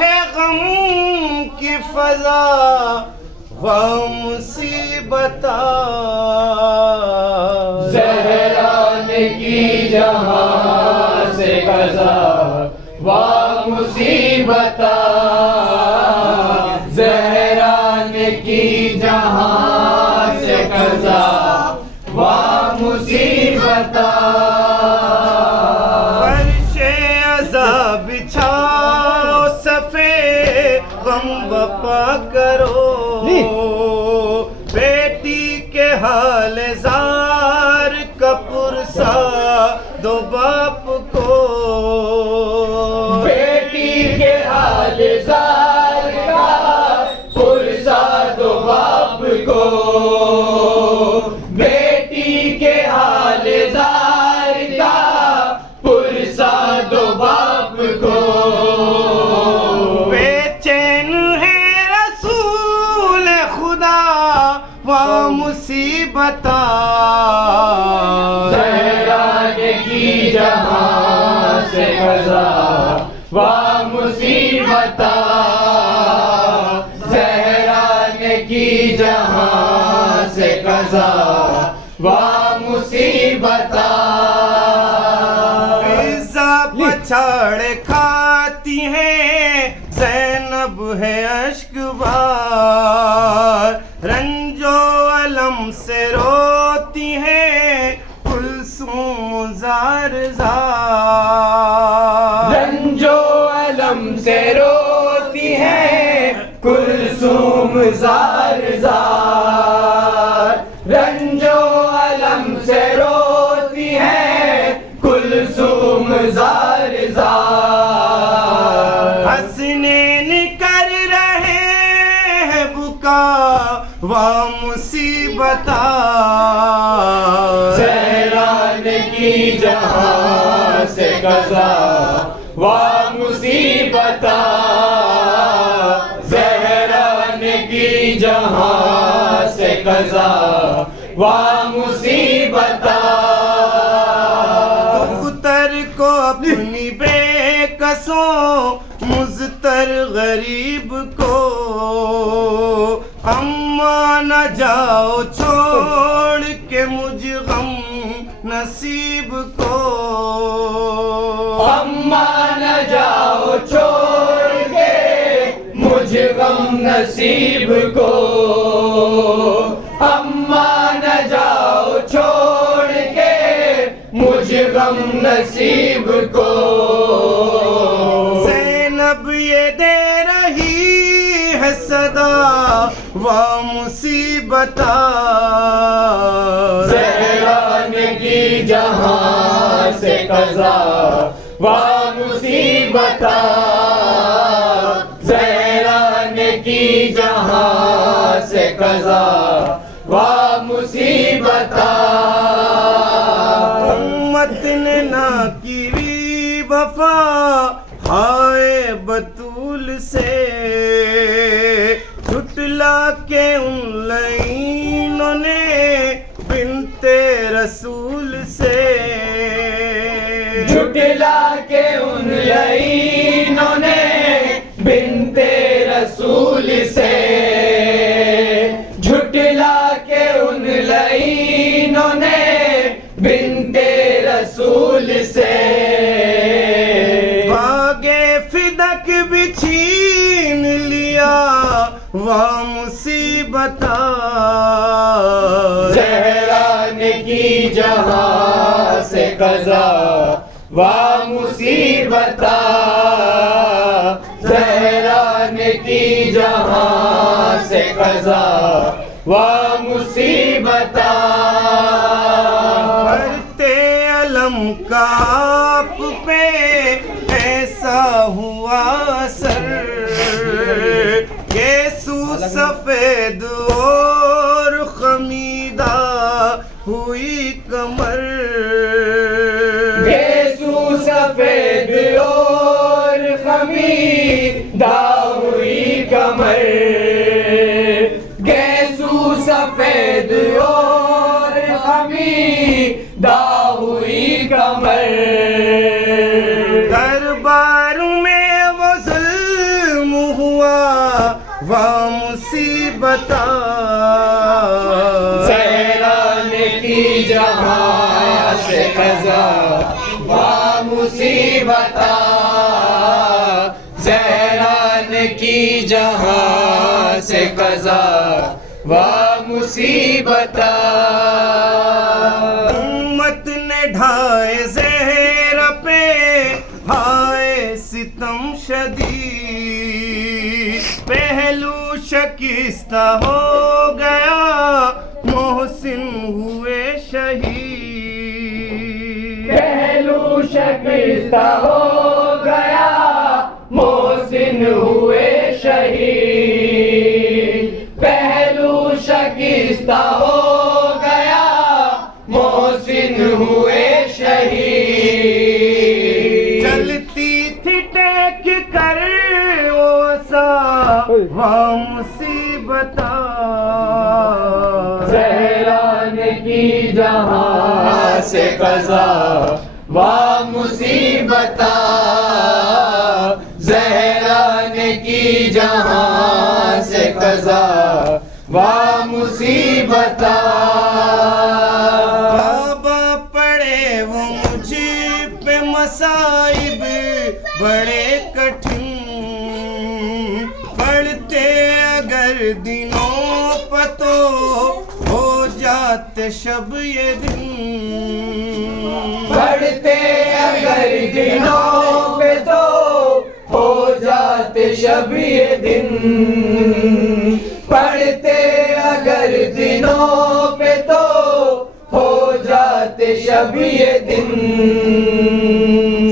है गम की फजा व मुसीबता ज़हरान की जहां से कज़ा व मुसीबता ज़हरान की जहां से कज़ा व मुसीबता फर्शे अज़ाब बिछाओ सफ़े गम बपा करो बेटी के हाल ज़ार कपुरसा दो बाप को बेटी के हाल ज़ार का पुरसा दो बाप को बेटी के हाल ज़ार का पुरसा दो बाप को बेचैन है रसूल खुदा व मुसीबता ज़हरान की जहां से कज़ा व मुसीबता ज़हरान की जहां से कज़ा व मुसीबता फिजा पछाड़ खाती है ज़ैनब है अश्कबार रंजो अलम से रोती है कुलसूम जार रंजो अलम से रोती है कुलसूम ज़ार ज़ार रंजो अलम से रोती है कुलसूम ज़ार ज़ार हंसने कर रहे हैं बुका व मुसीबता ज़हरान की जहां से कज़ा व मुसीबता ज़हरान की जहां से कज़ा व मुसीबता दुख्तर को अपनी बेकसों मुज़तर गरीब को अम्मा न जाओ छोड़ के मुझ गम नसीब को अम्मा न जाओ छोड़ के मुझ गम नसीब को अम्मा न जाओ छोड़ के मुझ गम नसीब को ज़ैनब ये दे रही है सदा व मुसीबता ज़हरान की जहां से कज़ा व मुसीबता ज़हरान की जहां से कज़ा व मुसीबता उम्मत ने ना की वफा हाय बतूल से छुटला के उन लाइनों ने बिनते रसूल से झुटला के उन लाइनों ने बिनते रसूल से झुटला के उन लाइनों ने बिनते रसूल से भागे फिदक भी छीन लिया व मुसीबता ज़हरान की जहां से कज़ा व मुसीबता ज़हरान की जहां से कज़ा व मुसीबता भरते अलम का आप पे ऐसा हुआ असर येसु सफेद और खमीदा हुई कमर येसु सफेद और खमीदा हुई कमर येसु सफेद और खमीदा हुई कमर दरबार में वो वाह मुसीबता, ज़हरान की जहाँ से क़ज़ा वाह मुसीबता, ज़हरान की जहाँ से क़ज़ा वाह मुसीबता। उम्मत ने ढाए ज़हरा पे हाय सितम शदीद, पहलू शकिस्ता हो गया मोहसिन हुए शहीद, पहलू शकिस्ता हो गया मोहसिन हुए शहीद, पहलू शकिस्ता हो गया मोहसिन हुए शहीद। चलती थी टेक कर वो सा वाह मुसीबता, ज़हरान की जहाँ से क़ज़ा वाह मुसीबता, ज़हरान की जहाँ से क़ज़ा वाह मुसीबता। बाबा पड़े वो मुझे पे मसाइब बड़े कठिन, पढ़ते अगर दिनों पतो हो जाते शब ये दिन, पढ़ते अगर दिनों पे तो हो जाते शब ये दिन, पढ़ते अगर दिनों पे तो हो जाते शब ये दिन।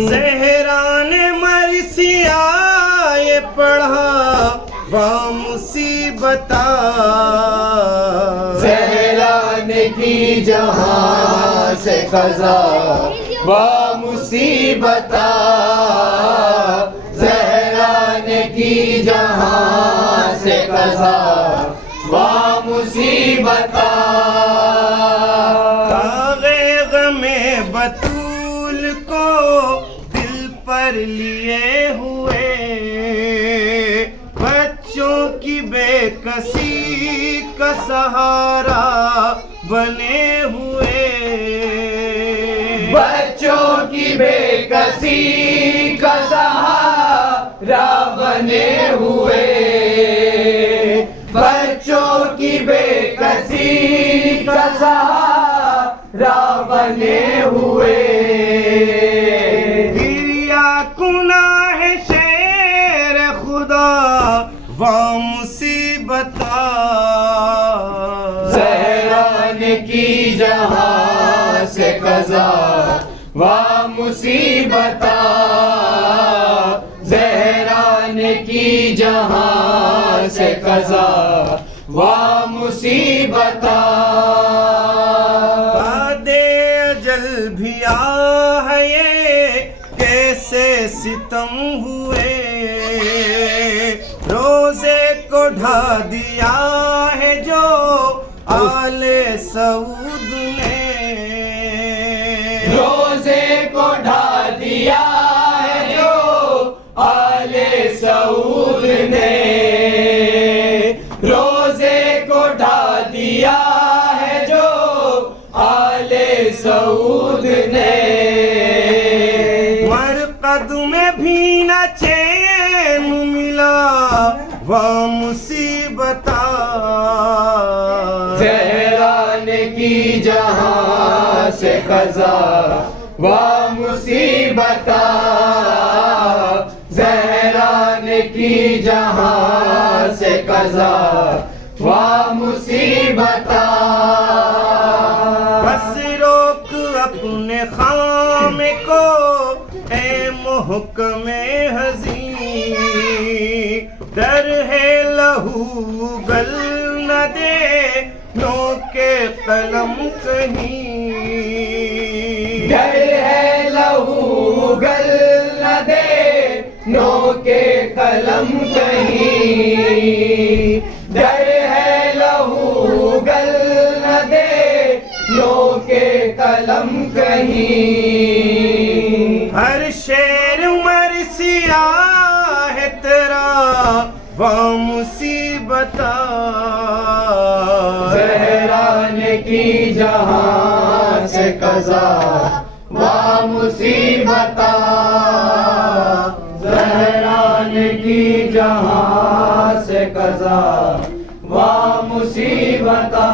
ज़हरा ने मरसिया ये पढ़ा वाह मुसीबता, ज़हरान की जहाँ से क़ज़ा वाह मुसीबता, ज़हरान की जहाँ से क़ज़ा वाह मुसीबता। काग़े ग़मे बतूल को दिल पर लिए हुए, बच्चों की बेकसी का सहारा बने हुए, बच्चों की बेकसी का सहारा बने हुए, बच्चों की बेकसी का सहारा बने हुए। गिरिया कुना है शेर खुदा वाह मुसीबता, ज़हरान की जहाँ से क़ज़ा वाह मुसीबता, ज़हरान की जहाँ से क़ज़ा वाह मुसीबता। बादे अजल भी आ है ये कैसे सितम हुए, रोज़े को ढा दिया है जो आले सऊद ने, रोज़े को ढा दिया है जो आले सऊद ने, रोज़े को ढा दिया है जो आले सऊद ने। मरकद में भी न चैन मिला वाह मुसीबता, ज़हरान की जहाँ से क़ज़ा वाह मुसीबता, ज़हरान की जहाँ से क़ज़ा वाह मुसीबता। बस रोक अपने खामे को ए मुहकमे हज़ीं, डर है लहू गल न दे नो के कलम कहीं, डर है लहू गल न दे नो के कलम कहीं, डर है लहू गल न दे नो के कलम कहीं। हर शेर मरसिया है तेरा वाह मुसीबता, मुसीबता ज़हरा ने की जहां से कज़ा वा मुसीबता ज़हरा ने की जहां से कज़ा वा मुसीबता